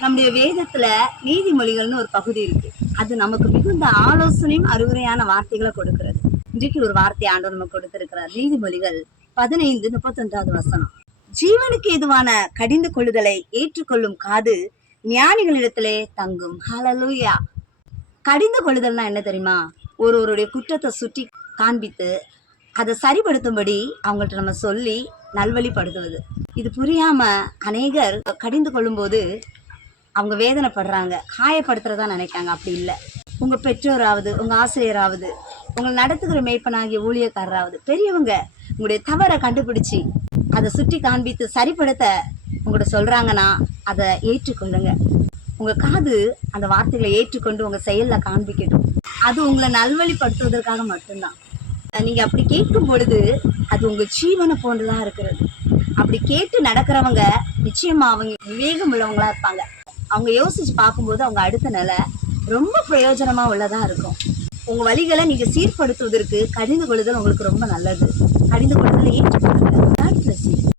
நம்முடைய வேதத்துல நீதிமொழிகள்னு ஒரு பகுதி இருக்கு. அது நமக்கு மிகுந்த ஆலோசனையும் அறிவுரையான வார்த்தைகளை கொடுக்கிறது. இன்றைக்கு ஒரு வார்த்தை ஆண்டவர் நமக்கு கொடுத்திருக்கிறார். நீதிமொழிகள் 15:31 ஜீவனுக்கு ஏதுவான கடிந்து கொள்ளுதலை ஏற்றுக்கொள்ளும் காது ஞானிகளிடத்திலே தங்கும். ஹalleluya. கடிந்து கொள்ளுதல்னா என்ன தெரியுமா? ஒருவருடைய குற்றத்தை சுட்டி காண்பித்து அதை சரிப்படுத்தும்படி அவங்கள்ட்ட நம்ம சொல்லி நல்வழிப்படுத்துவது. இது புரியாம அநேகர் கடிந்து கொள்ளும் போது அவங்க வேதனைப்படுறாங்க, காயப்படுத்துறதா நினைக்காங்க. அப்படி இல்லை. உங்க பெற்றோராவது, உங்க ஆசிரியராவது, உங்களை நடத்துகிற மேய்ப்பனாகிய ஊழியக்காரராவது, பெரியவங்க உங்களுடைய தவறை கண்டுபிடிச்சு அதை சுட்டி காண்பித்து சரிப்படுத்த உங்கள்கிட்ட சொல்றாங்கன்னா அதை ஏற்றுக்கொள்ளுங்க. உங்க காது அந்த வார்த்தைகளை ஏற்றுக்கொண்டு உங்க செயல்ல காண்பிக்கட்டும். அது உங்களை நல்வழிப்படுத்துவதற்காக மட்டும்தான். நீங்க அப்படி கேட்கும் பொழுது அது உங்க ஜீவனை போன்றுதான் இருக்கிறது. அப்படி கேட்டு நடக்கிறவங்க நிச்சயமா அவங்க விவேகம் உள்ளவங்களா இருப்பாங்க. அவங்க யோசிச்சு பார்க்கும்போது அவங்க அடுத்த நிலை ரொம்ப பிரயோஜனமா உள்ளதா இருக்கும். உங்க வழிகளை நீங்க சீர்படுத்துவதற்கு கடிந்து கொள்ளுதல் உங்களுக்கு ரொம்ப நல்லது. கடிந்து கொள்ளுதல் ஏற்றுக்கொள்ளுங்க.